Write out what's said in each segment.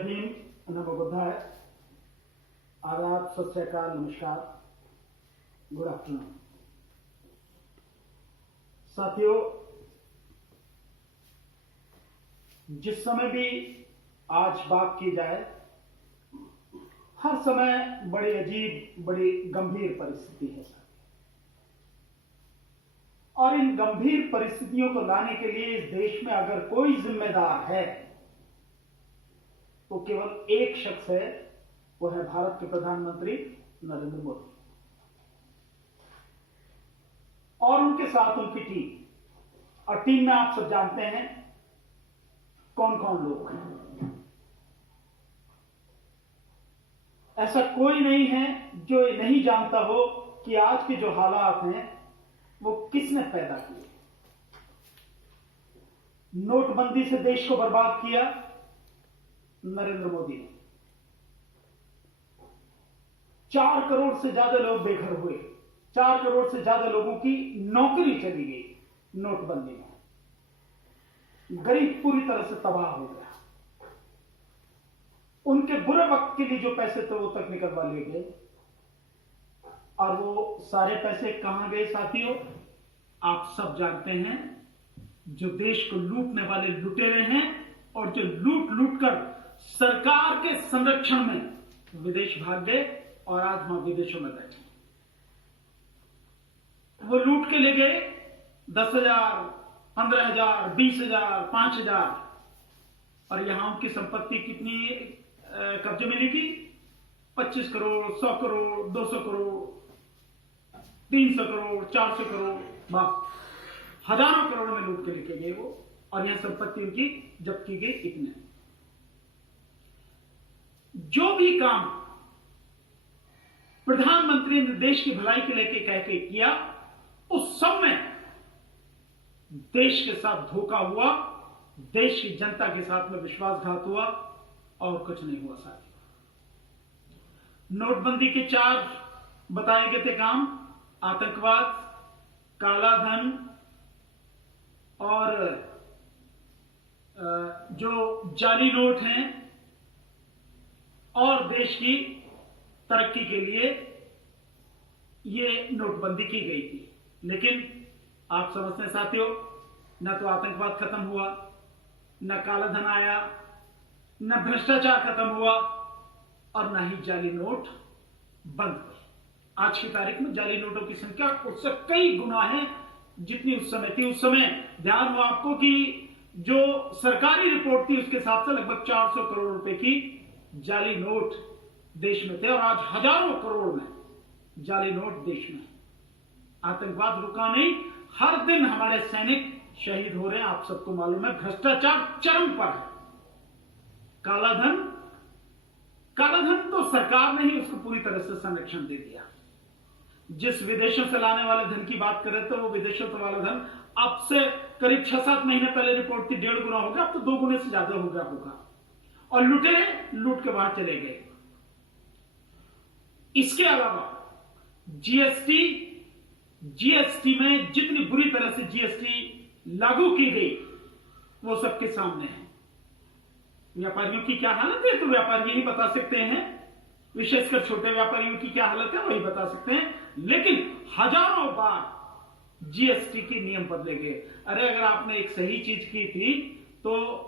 जय भीम, नमो बुद्धाय, आदाब, सत श्री अकाल, नमस्कार, गुड आफ्टरनून। साथियों, जिस समय भी आज बात की जाए, हर समय बड़ी अजीब, बड़ी गंभीर परिस्थिति है साथियों, और इन गंभीर परिस्थितियों को लाने के लिए इस देश में अगर कोई जिम्मेदार है तो केवल एक शख्स है, वो है भारत के प्रधानमंत्री नरेंद्र मोदी और उनके साथ उनकी टीम। और टीम में आप सब जानते हैं कौन कौन लोग हैं। ऐसा कोई नहीं है जो ये नहीं जानता हो कि आज के जो हालात हैं वो किसने पैदा किए। नोटबंदी से देश को बर्बाद किया नरेंद्र मोदी ने। 4 करोड़ से ज्यादा लोग बेघर हुए, 4 करोड़ से ज्यादा लोगों की नौकरी चली गई नोटबंदी में। गरीब पूरी तरह से तबाह हो गया। उनके बुरे वक्त के लिए जो पैसे थे वो तक निकलवा लिए गए, और वो सारे पैसे कहां गए साथियों? आप सब जानते हैं। जो देश को लूटने वाले लुटेरे हैं और जो लूट लूट कर सरकार के संरक्षण में विदेश भाग गए और आज वहां विदेशों में बैठे। वो लूट के ले गए 10,000, 15,000, 20,000, 5,000, और यहां उनकी संपत्ति कितनी कब्जे में लेगी? 25 करोड़, 100 करोड़, 200 करोड़, 300 करोड़, 400 करोड़, बस हजारों करोड़ में लूट के लेके गए वो, और यह संपत्ति उनकी जब्त की गई। इतने जो भी काम प्रधानमंत्री ने देश की भलाई के लेके कह के किया, उस सब में देश के साथ धोखा हुआ, देश की जनता के साथ में विश्वासघात हुआ, और कुछ नहीं हुआ साथियों। नोटबंदी के 4 बताए गए थे काम: आतंकवाद, काला धन, और जो जाली नोट हैं, और देश की तरक्की के लिए ये नोटबंदी की गई थी। लेकिन आप समझते हैं साथियों, न तो आतंकवाद खत्म हुआ, न काला धन आया, न भ्रष्टाचार खत्म हुआ, और न ही जाली नोट बंद हुए। आज की तारीख में जाली नोटों की संख्या उससे कई गुना है जितनी उस समय थी। उस समय ध्यान हो आपको कि जो सरकारी रिपोर्ट थी उसके हिसाब से लगभग 400 करोड़ रुपए की जाली नोट देश में थे, और आज हजारों करोड़ में जाली नोट देश में। आतंकवाद रुका नहीं, हर दिन हमारे सैनिक शहीद हो रहे हैं, आप सबको मालूम है। भ्रष्टाचार चरम पर है। काला धन तो सरकार ने ही उसको पूरी तरह से संरक्षण दे दिया। जिस विदेशों से लाने वाले धन की बात कर रहे थे, वो विदेशों से वाला धन अब से करीब 6-7 महीने पहले रिपोर्ट थी 1.5 गुना हो गया, अब तो 2 गुने से ज्यादा हो गया होगा। और लुटेरे लूट के बाहर चले गए। इसके अलावा जीएसटी में जितनी बुरी तरह से जीएसटी लागू की गई वो सबके सामने है। व्यापारियों की क्या हालत है तो व्यापारी ही बता सकते हैं, विशेषकर छोटे व्यापारियों की क्या हालत है वही बता सकते हैं। लेकिन हजारों बार जीएसटी के नियम बदले गए। अरे अगर आपने एक सही चीज की थी तो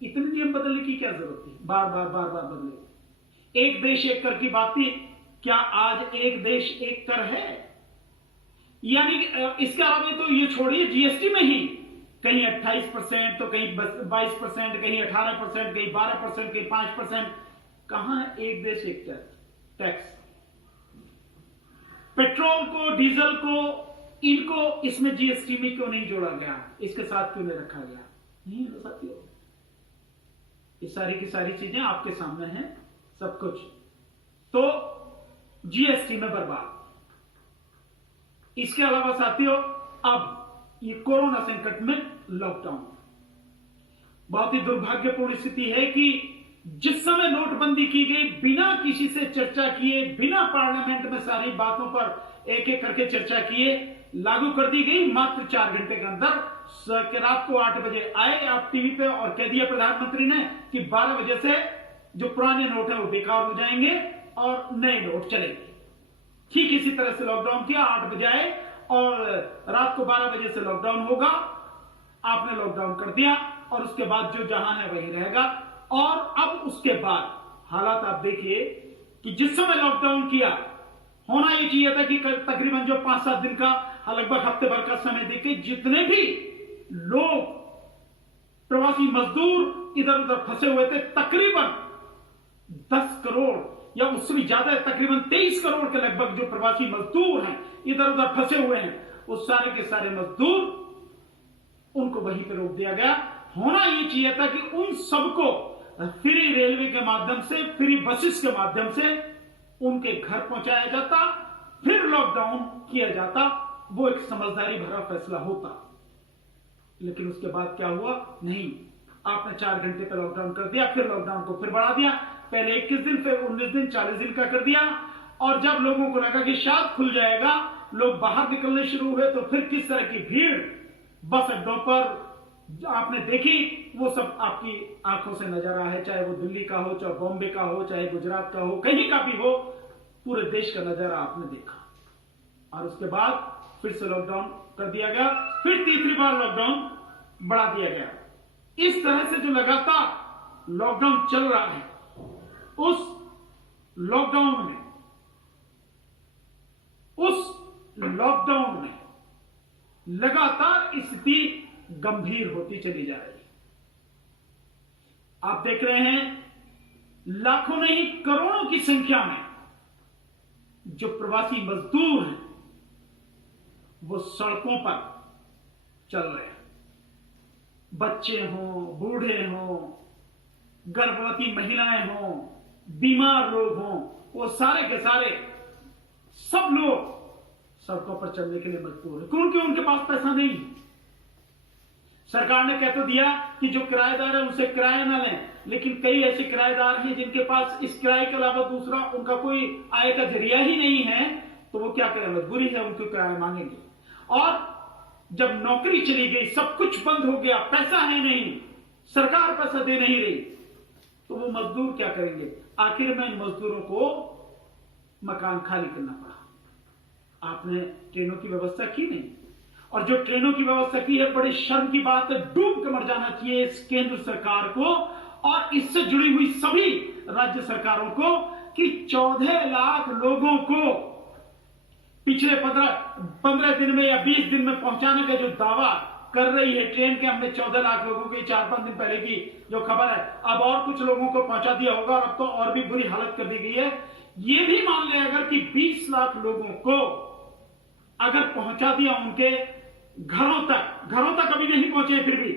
इतने नियम बदलने की क्या जरूरत थी? बार बार बदले। एक देश एक कर की बात थी, क्या आज एक देश एक कर है? यानी इसके अलावा तो ये छोड़िए, जीएसटी में ही कहीं 28%, तो कहीं 22%, कहीं 18%, कहीं 12%, कहीं 5%। कहां है एक देश एक टैक्स? पेट्रोल को, डीजल को, इनको इसमें जीएसटी में क्यों नहीं जोड़ा गया? इसके साथ क्यों नहीं रखा गया? नहीं हो सकती हो। ये सारी की सारी चीजें आपके सामने हैं, सब कुछ। तो जीएसटी में बर्बाद। इसके अलावा साथियों, अब ये कोरोना संकट में लॉकडाउन, बहुत ही दुर्भाग्यपूर्ण स्थिति है कि जिस समय नोटबंदी की गई, बिना किसी से चर्चा किए, बिना पार्लियामेंट में सारी बातों पर एक एक करके चर्चा किए लागू कर दी गई। मात्र 4 घंटे के अंदर रात को 8 बजे आए आप टीवी पे और कह दिया प्रधानमंत्री ने कि 12 बजे से जो पुराने नोट है वो बेकार हो जाएंगे और नए नोट चलेंगे। ठीक इसी तरह से लॉकडाउन किया, 8 बजे आए और रात को 12 बजे से लॉकडाउन होगा। आपने लॉकडाउन कर दिया और उसके बाद जो जहां है वही रहेगा। और अब उसके बाद हालात आप देखिए कि जिस समय लॉकडाउन किया, होना यह चाहिए था कि तकरीबन जो 5-7 दिन का, लगभग हफ्ते भर का समय देके जितने भी लोग प्रवासी मजदूर इधर उधर फंसे हुए थे, तकरीबन 10 करोड़ या उससे भी ज्यादा, तकरीबन 23 करोड़ के लगभग जो प्रवासी मजदूर हैं इधर उधर फंसे हुए हैं, वो सारे के सारे मजदूर उनको वहीं पे रोक दिया गया। होना यह चाहिए था कि उन सबको फ्री रेलवे के माध्यम से, फ्री बसेस के माध्यम से उनके घर पहुंचाया जाता, फिर लॉकडाउन किया जाता। वो एक समझदारी भरा फैसला होता। लेकिन उसके बाद क्या हुआ? नहीं, आपने 4 घंटे पर लॉकडाउन कर दिया, फिर लॉकडाउन को फिर बढ़ा दिया। पहले 21 दिन, फिर 19 दिन, 40 दिन का कर दिया। और जब लोगों को लगा कि शायद खुल जाएगा, लोग बाहर निकलने शुरू हुए, तो फिर किस तरह की भीड़ बस अड्डों पर आपने देखी, वो सब आपकी आंखों से नजर आया है। चाहे वो दिल्ली का हो, चाहे बॉम्बे का हो, चाहे गुजरात का हो, कहीं का भी हो, पूरे देश का नजारा आपने देखा। और उसके बाद फिर से लॉकडाउन कर दिया गया, फिर तीसरी बार लॉकडाउन बढ़ा दिया गया। इस तरह से जो लगातार लॉकडाउन चल रहा है, उस लॉकडाउन में लगातार स्थिति गंभीर होती चली जा रही है। आप देख रहे हैं, लाखों नहीं करोड़ों की संख्या में जो प्रवासी मजदूर हैं वो सड़कों पर चल रहे हैं। बच्चे हों, बूढ़े हों, गर्भवती महिलाएं हों, बीमार लोग हों, वो सारे के सारे सब लोग सड़कों पर चलने के लिए मजबूर है, क्योंकि उनके पास पैसा नहीं है। सरकार ने कह तो दिया कि जो किराएदार है उनसे किराया ना लें, लेकिन कई ऐसे किराएदार हैं जिनके पास इस किराए के अलावा दूसरा उनका कोई आय का जरिया ही नहीं है, तो वो क्या करें? मजबूरी है, उनको किराया मांगेंगे। और जब नौकरी चली गई, सब कुछ बंद हो गया, पैसा है नहीं, सरकार पैसा दे नहीं रही, तो वो मजदूर क्या करेंगे? आखिर में इन मजदूरों को मकान खाली करना पड़ा। आपने ट्रेनों की व्यवस्था की नहीं, और जो ट्रेनों की व्यवस्था की है, बड़ी शर्म की बात है, डूब के मर जाना चाहिए इस केंद्र सरकार को और इससे जुड़ी हुई सभी राज्य सरकारों को कि 14 लाख लोगों को पिछले 15 दिन में या 20 दिन में पहुंचाने का जो दावा कर रही है ट्रेन के, हमने 14 लाख लोगों की 4-5 दिन पहले की जो खबर है, अब और कुछ लोगों को पहुंचा दिया होगा, और अब तो और भी बुरी हालत कर दी गई है। ये भी मान ले अगर कि 20 लाख लोगों को अगर पहुंचा दिया उनके घरों तक अभी नहीं पहुंचे, फिर भी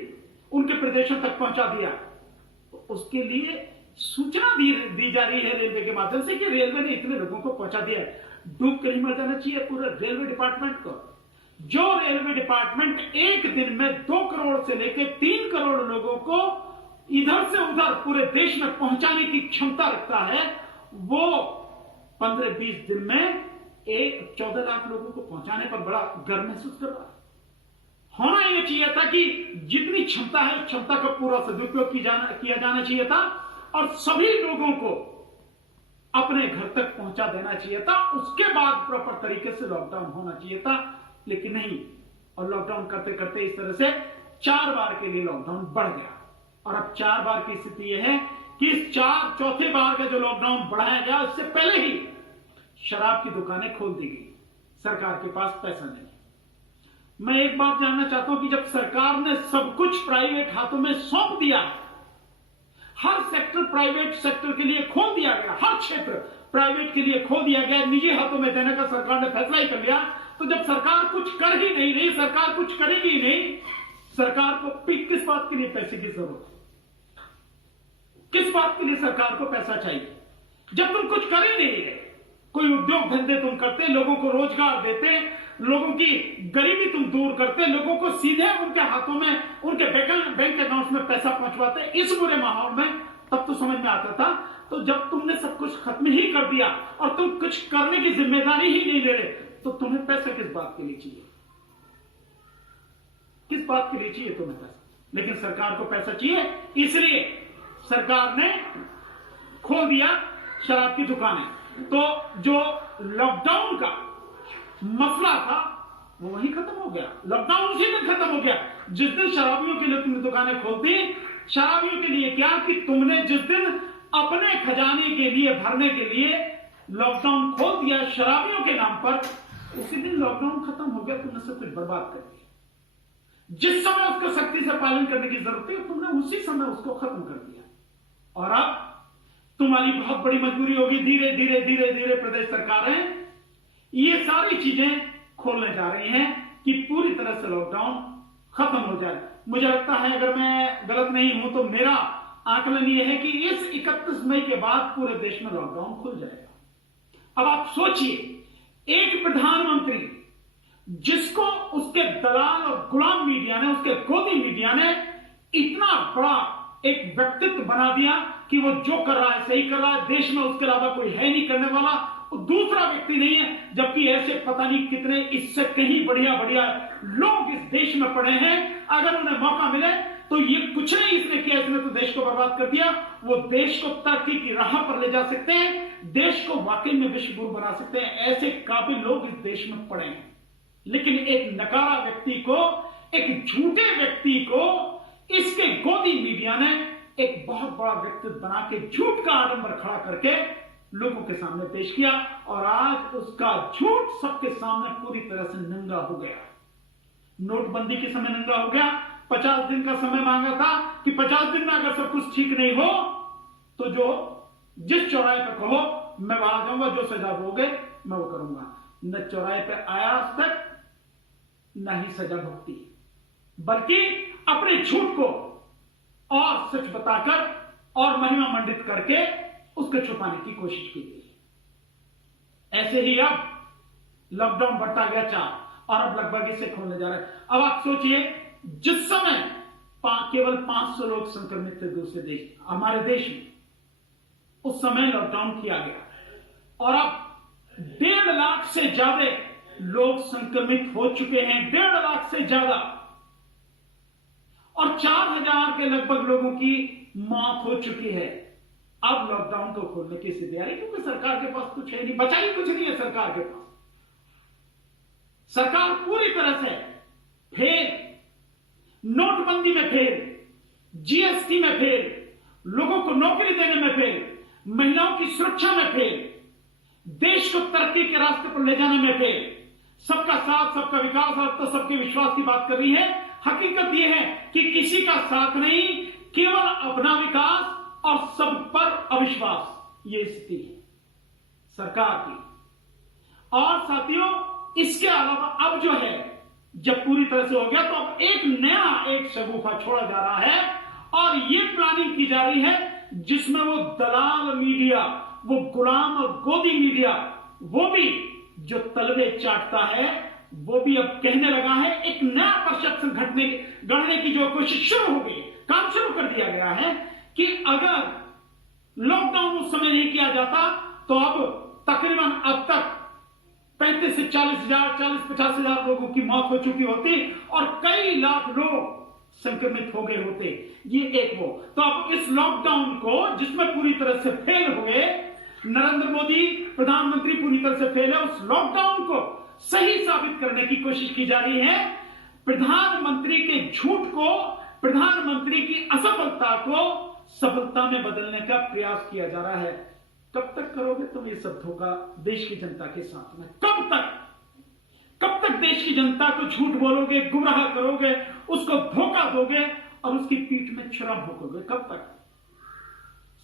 उनके प्रदेशों तक पहुंचा दिया, तो उसके लिए सूचना दी जा रही है रेलवे के माध्यम से कि रेलवे ने इतने लोगों को पहुंचा दिया है। डूब कर नहीं मर जाना चाहिए पूरे रेलवे डिपार्टमेंट को। जो रेलवे डिपार्टमेंट एक दिन में 2 करोड़ से लेकर 3 करोड़ लोगों को इधर से उधर पूरे देश में पहुंचाने की क्षमता रखता है, वो 15-20 दिन में 14 लाख लोगों को पहुंचाने पर बड़ा गर्व महसूस कर रहा है। होना यह चाहिए था कि जितनी क्षमता है उस क्षमता का पूरा सदुपयोग किया जाना चाहिए था और सभी लोगों को अपने घर तक पहुंचा देना चाहिए था। उसके बाद प्रॉपर तरीके से लॉकडाउन होना चाहिए था, लेकिन नहीं। और लॉकडाउन करते करते इस तरह से 4 बार के लिए लॉकडाउन बढ़ गया, और अब 4 बार की स्थिति यह है कि इस चौथे बार का जो लॉकडाउन बढ़ाया गया, उससे पहले ही शराब की दुकानें खोल दी गई। सरकार के पास पैसा नहीं। मैं एक बात जानना चाहता हूं कि जब सरकार ने सब कुछ प्राइवेट हाथों में सौंप दिया, हर सेक्टर प्राइवेट सेक्टर के लिए खोल दिया गया, हर क्षेत्र प्राइवेट के लिए खोल दिया गया, निजी हाथों में देने का सरकार ने फैसला ही कर लिया, तो जब सरकार कुछ कर ही नहीं रही, सरकार कुछ करेगी ही नहीं, सरकार को किस बात के लिए पैसे की जरूरत है? किस बात के लिए सरकार को पैसा चाहिए जब तुम कुछ कर ही नहीं रहे? कोई उद्योग धंधे तुम करते, लोगों को रोजगार देते, लोगों की गरीबी तुम दूर करते, लोगों को सीधे उनके हाथों में, उनके बैंक अकाउंट्स में पैसा पहुंचवाते, इस बुरे माहौल में, तब तो समझ में आता था। तो जब तुमने सब कुछ खत्म ही कर दिया और तुम कुछ करने की जिम्मेदारी ही नहीं ले रहे, तो तुम्हें पैसा किस बात के लिए चाहिए? किस बात के लिए चाहिए तुम्हें पैसा? लेकिन सरकार को पैसा चाहिए, इसलिए सरकार ने खोल दिया शराब की दुकानें, तो जो लॉकडाउन का मसला था वो वहीं खत्म हो गया। लॉकडाउन उसी दिन खत्म हो गया जिस दिन शराबियों के लिए तुमने दुकानें खोलती। शराबियों के लिए क्या कि तुमने जिस दिन अपने खजाने के लिए भरने के लिए लॉकडाउन खोल दिया शराबियों के नाम पर, उसी दिन लॉकडाउन खत्म हो गया। तुमने सब कुछ बर्बाद कर दिया। जिस समय उसको सख्ती से पालन करने की जरूरत थी तुमने उसी समय उसको खत्म कर दिया। और अब तुम्हारी बहुत बड़ी मजबूरी होगी, धीरे धीरे धीरे धीरे प्रदेश सरकारें ये सारी चीजें खोलने जा रही हैं कि पूरी तरह से लॉकडाउन खत्म हो जाए। मुझे लगता है, अगर मैं गलत नहीं हूं तो मेरा आकलन यह है कि इस 31 मई के बाद पूरे देश में लॉकडाउन खुल जाएगा। अब आप सोचिए, एक प्रधानमंत्री जिसको उसके दलाल और गुलाम मीडिया ने, उसके गोदी मीडिया ने इतना बड़ा एक व्यक्तित्व बना दिया कि वो जो कर रहा है सही कर रहा है, देश में उसके अलावा कोई है नहीं करने वाला, वो दूसरा व्यक्ति नहीं है। जबकि ऐसे पता नहीं कितने इससे कहीं बढ़िया बढ़िया लोग इस देश में पड़े हैं। अगर उन्हें मौका मिले तो ये कुछ नहीं इसने किया, इसने तो देश को बर्बाद कर दिया। वो देश को तरक्की की राह पर ले जा सकते हैं, देश को वाकई में विश्व गुरु बना सकते हैं। ऐसे काबिल लोग इस देश में पड़े हैं। लेकिन एक नकारा व्यक्ति को, एक झूठे व्यक्ति को इसके गोदी मीडिया ने एक बहुत बड़ा व्यक्तित्व बना के झूठ का आडंबर खड़ा करके लोगों के सामने पेश किया, और आज उसका झूठ सबके सामने पूरी तरह से नंगा हो गया। नोटबंदी के समय नंगा हो गया। 50 दिन का समय मांगा था कि 50 दिन में अगर सब कुछ ठीक नहीं हो तो जो जिस चौराहे पर कहो मैं वहां जाऊंगा, जो सजा दोगे मैं वो करूंगा। न चौराहे पे आया आज तक, न ही सजा भुगती, बल्कि अपने झूठ को और सच बताकर और महिमा मंडित करके उसको छुपाने की कोशिश की गई। ऐसे ही अब लॉकडाउन बढ़ता गया 4 और अब लगभग इसे खोलने जा रहा है। अब आप सोचिए, जिस समय केवल 500 लोग संक्रमित थे दूसरे देश, हमारे देश में उस समय लॉकडाउन किया गया और अब 1.5 लाख से ज्यादा लोग संक्रमित हो चुके हैं। 1.5 लाख से ज्यादा, और 4000 के लगभग लोगों की मौत हो चुकी है। अब लॉकडाउन को खोलने की स्थिति आ रही, क्योंकि सरकार के पास कुछ है नहीं, बचा ही कुछ नहीं है सरकार के पास। सरकार पूरी तरह से फेल, नोटबंदी में फेल, जीएसटी में फेल, लोगों को नौकरी देने में फेल, महिलाओं की सुरक्षा में फेल, देश को तरक्की के रास्ते पर ले जाने में फेल। सबका साथ, सबका विकास, और तो सबके विश्वास की बात कर रही है। हकीकत यह है कि किसी का साथ नहीं, केवल अपना विकास और सब पर अविश्वास, ये स्थिति है सरकार की। और साथियों, इसके अलावा अब जो है, जब पूरी तरह से हो गया तो अब एक शगुफा छोड़ा जा रहा है और ये प्लानिंग की जा रही है जिसमें वो दलाल मीडिया, वो गुलाम और गोदी मीडिया, वो भी जो तलवे चाटता है, वो भी अब कहने लगा है। एक नया परसेप्शन गढ़ने की जो कोशिश शुरू हो गई, काम शुरू कर दिया गया है कि अगर लॉकडाउन उस समय नहीं किया जाता तो अब तकरीबन अब तक 35 से 40,000 लोगों की मौत हो चुकी होती और कई लाख लोग संक्रमित हो गए होते। ये एक वो तो अब इस लॉकडाउन को, जिसमें पूरी तरह से फेल हुए, नरेंद्र मोदी प्रधानमंत्री पूरी तरह से फेल है, उस लॉकडाउन को सही साबित करने की कोशिश की जा रही है। प्रधानमंत्री के झूठ को, प्रधानमंत्री की असफलता को सफलता में बदलने का प्रयास किया जा रहा है। कब तक करोगे तुम ये सब धोखा देश की जनता के साथ में? कब तक देश की जनता को झूठ बोलोगे, गुमराह करोगे, उसको धोखा दोगे और उसकी पीठ में छुरा भोंकोगे? कब तक?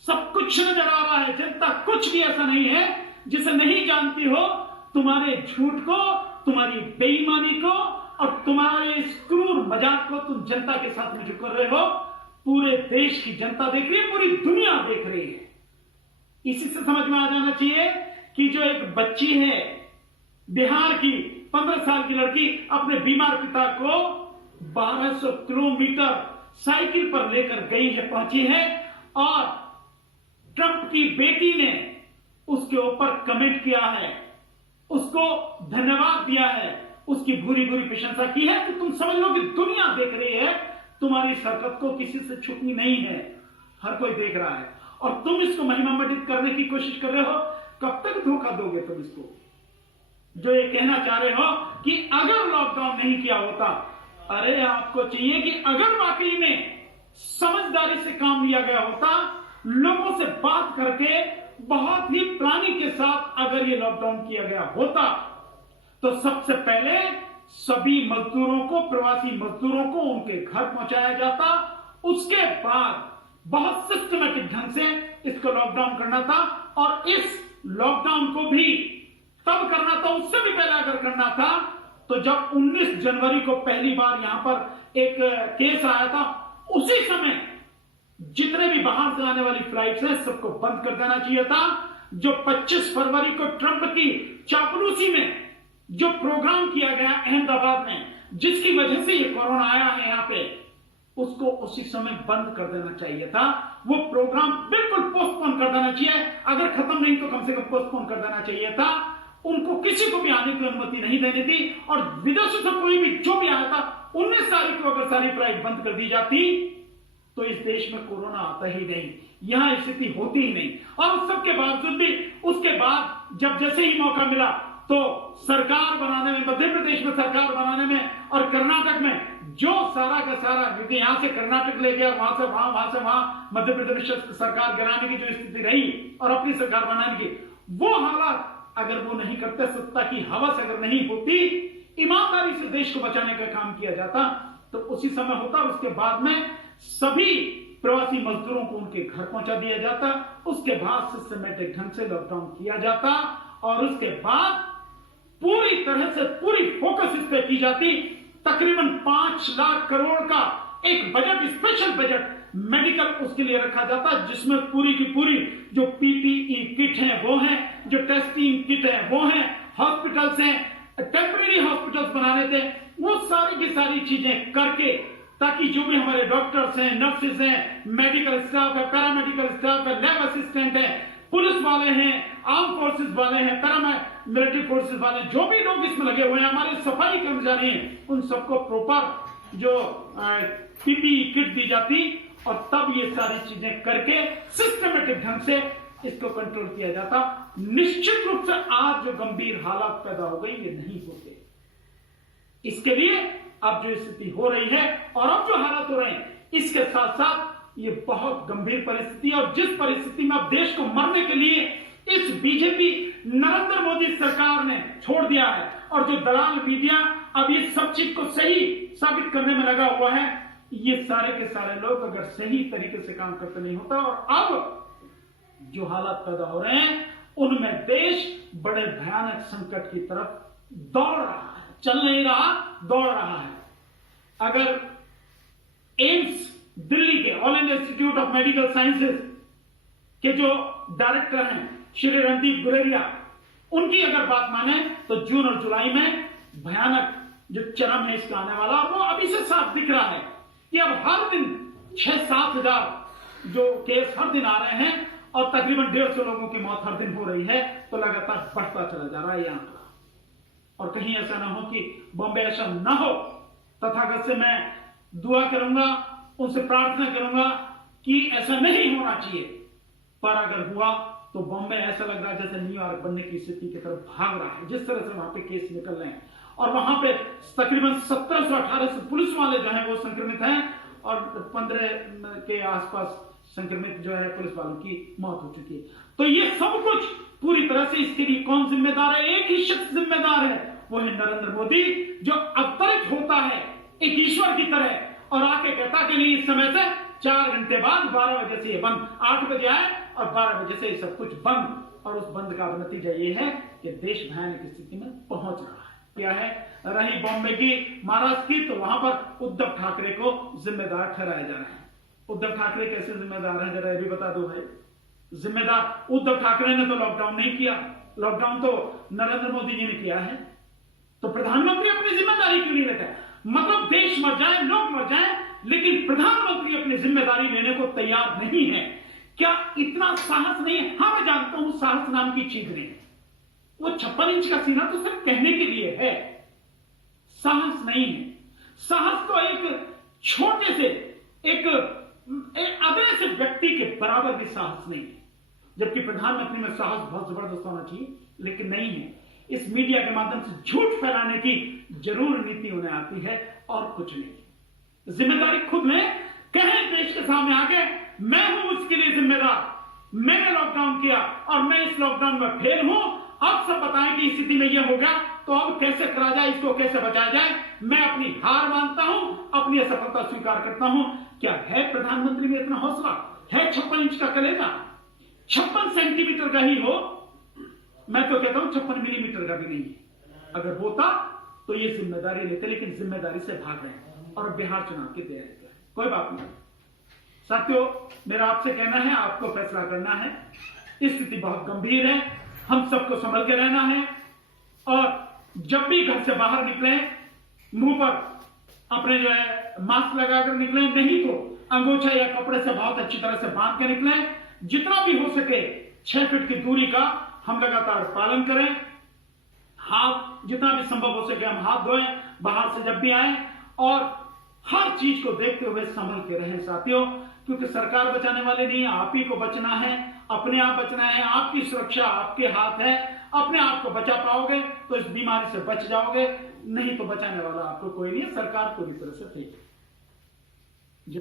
सब कुछ नजर आ रहा है, जनता कुछ भी ऐसा नहीं है जिसे नहीं जानती हो। तुम्हारे झूठ को, तुम्हारी बेईमानी को और तुम्हारे इस क्रूर मजाक को तुम जनता के साथ में जो कर रहे हो, पूरे देश की जनता देख रही है, पूरी दुनिया देख रही है। इसी से समझ में आ जाना चाहिए कि जो एक बच्ची है बिहार की, 15 साल की लड़की, अपने बीमार पिता को 1200 किलोमीटर साइकिल पर लेकर गई है, पहुंची है, और ट्रंप की बेटी ने उसके ऊपर कमेंट किया है, उसको धन्यवाद दिया है, उसकी बुरी बुरी प्रशंसा की है। तो तुम समझ लो कि दुनिया देख रही है, तुम्हारी हरकत को किसी से छुपनी नहीं है, हर कोई देख रहा है। और तुम इसको महिमामंडित करने की कोशिश कर रहे हो। कब तक धोखा दोगे तुम इसको? जो ये कहना चाह रहे हो कि अगर लॉकडाउन नहीं किया होता, अरे आपको चाहिए कि अगर वाकई में समझदारी से काम लिया गया होता, लोगों से बात करके बहुत ही प्लानिंग के साथ अगर ये लॉकडाउन किया गया होता, तो सबसे पहले सभी मजदूरों को, प्रवासी मजदूरों को उनके घर पहुंचाया जाता। उसके बाद बहुत सिस्टमेटिक ढंग से इसको लॉकडाउन करना था, और इस लॉकडाउन को भी तब करना था, उससे भी पहले अगर करना था तो जब 19 जनवरी को पहली बार यहां पर एक केस आया था, उसी समय जितने भी बाहर से आने वाली फ्लाइट्स हैं सबको बंद कर देना चाहिए था। जो 25 फरवरी को ट्रंप की चापलूसी में जो प्रोग्राम किया गया अहमदाबाद में, जिसकी वजह से ये कोरोना आया है यहां पे, उसको उसी समय बंद कर देना चाहिए था। वो प्रोग्राम बिल्कुल पोस्टपोन कर देना चाहिए, अगर खत्म नहीं तो कम से कम पोस्टपोन कर देना चाहिए था। उनको किसी को भी आने की अनुमति नहीं देनी थी, और विदेशों से कोई भी जो भी आया था 19 तारीख को अगर सारी फ्लाइट बंद कर दी जाती तो इस देश में कोरोना आता ही नहीं, यहां स्थिति होती ही नहीं। और उस सब के बावजूद भी उसके बाद जब जैसे ही मौका मिला तो सरकार बनाने में, मध्य प्रदेश में सरकार बनाने में और कर्नाटक में जो सारा का सारा, क्योंकि यहां से कर्नाटक ले गया, वहां से वहां मध्य प्रदेश सरकार गिराने की जो स्थिति रही और अपनी सरकार बनाने की, वो हालात अगर वो नहीं करते, सत्ता की हवस अगर नहीं होती, ईमानदारी से देश को बचाने का काम किया जाता, तो उसी समय होता। और उसके बाद में सभी प्रवासी मजदूरों को उनके घर पहुंचा दिया जाता। उसके बाद सिस्टमेटिक ढंग से लॉकडाउन किया जाता, और उसके बाद पूरी तरह से पूरी फोकस इस पे की जाती। तकरीबन 5 लाख करोड़ का एक बजट, स्पेशल बजट मेडिकल उसके लिए रखा जाता, जिसमें पूरी की पूरी जो पीपीई किट है वो है, जो टेस्टिंग किट है वो है, हॉस्पिटल्स हैं, टेम्परेरी हॉस्पिटल्स बनाने थे, वो सारी की सारी चीजें करके, ताकि जो भी हमारे डॉक्टर्स हैं, नर्सेज हैं, मेडिकल स्टाफ है, पैरामेडिकल स्टाफ है, लैब असिस्टेंट है, पुलिस वाले हैं, आर्म फोर्सेस वाले हैं, पैरामिलिट्री फोर्सेस वाले, जो भी लोग इसमें लगे हुए हैं, हमारे सफाई कर्मचारी हैं, उन सबको प्रॉपर जो पीपीई किट दी जाती, और तब ये सारी चीजें करके सिस्टमेटिक ढंग से इसको कंट्रोल किया जाता। निश्चित रूप से आज जो गंभीर हालात पैदा हो गई, ये नहीं होते। इसके लिए अब जो स्थिति हो रही है और अब जो हालात हो रहे हैं, इसके साथ साथ ये बहुत गंभीर परिस्थिति है। और जिस परिस्थिति में अब देश को मरने के लिए इस बीजेपी नरेंद्र मोदी सरकार ने छोड़ दिया है, और जो दलाल मीडिया अब इस सब चीज को सही साबित करने में लगा हुआ है, ये सारे के सारे लोग अगर सही तरीके से काम करते नहीं होता, और अब जो हालात पैदा हो रहे हैं उनमें देश बड़े भयानक संकट की तरफ दौड़ रहा है, चल नहीं रहा, दौड़ रहा है। अगर एम्स दिल्ली के, all India institute of medical sciences के जो डायरेक्टर हैं श्री रणदीप गुलेरिया, उनकी अगर बात माने तो जून और जुलाई में भयानक जो चरम है इसका आने वाला, और वो अभी से साफ दिख रहा है कि अब हर दिन 6-7 हजार जो केस हर दिन आ रहे हैं, और तकरीबन 150 लोगों की मौत हर दिन हो रही है, तो लगातार बढ़ता चला जा रहा है यहां पर। और कहीं ऐसा ना हो कि बॉम्बे ऐसा ना हो, तथागत से मैं दुआ करूंगा, उनसे प्रार्थना करूंगा कि ऐसा नहीं होना चाहिए। पर अगर हुआ तो बॉम्बे ऐसा लग रहा है जैसे न्यूयॉर्क बनने की स्थिति की तरफ भाग रहा है, जिस तरह से वहां पे केस निकल रहे हैं। और वहां पे तकरीबन 1700-1800 पुलिस वाले जो हैं वो संक्रमित हैं, और 15 के आसपास संक्रमित जो है पुलिस वालों की मौत हो चुकी है। तो ये सब कुछ पूरी तरह से इसके लिए कौन जिम्मेदार है? एक ही शख्स जिम्मेदार है, वो है नरेंद्र मोदी, जो अवतरित होता है एक ईश्वर की तरह और आके कहता कि नहीं, इस समय से 4 घंटे बाद 12 बजे से ये बंद, 8 बजे आए और 12 बजे से ये सब कुछ बंद। और उस बंद का नतीजा ये है कि देश भयानक स्थिति में पहुंच रहा है। क्या है, रही बॉम्बे की, महाराष्ट्र की, तो वहां पर उद्धव ठाकरे को जिम्मेदार ठहराया जा रहा है। उद्धव ठाकरे कैसे जिम्मेदार है, जरा ये भी बता दो भाई। जिम्मेदार उद्धव ठाकरे ने तो लॉकडाउन नहीं किया, लॉकडाउन तो नरेंद्र मोदी जी ने किया है। तो प्रधानमंत्री अपनी जिम्मेदारी क्यों नहीं लेता? मतलब देश मर जाए, लोग मर जाए, लेकिन प्रधानमंत्री अपनी जिम्मेदारी लेने को तैयार नहीं है। क्या इतना साहस नहीं है? हाँ, मैं जानता हूं साहस नाम की चीज नहीं, वो 56 इंच का सीना तो सिर्फ कहने के लिए है, साहस नहीं है। साहस तो एक छोटे से एक अदृश्य व्यक्ति के बराबर भी साहस नहीं है, जबकि प्रधानमंत्री में साहस बहुत जबरदस्त होना चाहिए, लेकिन नहीं है। इस मीडिया के माध्यम से झूठ फैलाने की जरूर नीति उन्हें आती है और कुछ नहीं। जिम्मेदारी खुद लें, कहें देश के सामने आके मैं हूं उसके लिए जिम्मेदार, मैंने लॉकडाउन किया और मैं इस लॉकडाउन में फेल हूं। अब सब बताएं कि स्थिति में यह हो गया तो अब कैसे करा जाए, इसको कैसे बचाया जाए। मैं अपनी हार मानता हूं, अपनी असफलता स्वीकार करता हूं। क्या है प्रधानमंत्री में इतना हौसला? है 56 इंच का कलेजा? 56 सेंटीमीटर का ही हो, मैं तो कहता हूं 56 मिलीमीटर का भी नहीं है। अगर होता तो ये जिम्मेदारी लेते, लेकिन जिम्मेदारी से भाग रहे हैं और बिहार चुनाव की तैयारी कर रहे हैं। कोई बात नहीं साथियों, मेरा आपसे कहना है, आपको फैसला करना है। स्थिति बहुत गंभीर है, हम सबको संभल के रहना है और जब भी घर से बाहर निकले मुंह पर अपने जो है मास्क लगाकर निकले, नहीं तो अंगोछा या कपड़े से बहुत अच्छी तरह से बांध के निकले। जितना भी हो सके 6 फीट की दूरी का हम लगातार पालन करें। हाथ जितना भी संभव हो सके हम हाथ धोएं बाहर से जब भी आए, और हर चीज को देखते हुए संभल के रहें साथियों, क्योंकि सरकार बचाने वाले नहीं, आप ही को बचना है, अपने आप बचना है। आपकी सुरक्षा आपके हाथ है, अपने आप को बचा पाओगे तो इस बीमारी से बच जाओगे, नहीं तो बचाने वाला आपको कोई नहीं है। सरकार पूरी तरह से ठीक है।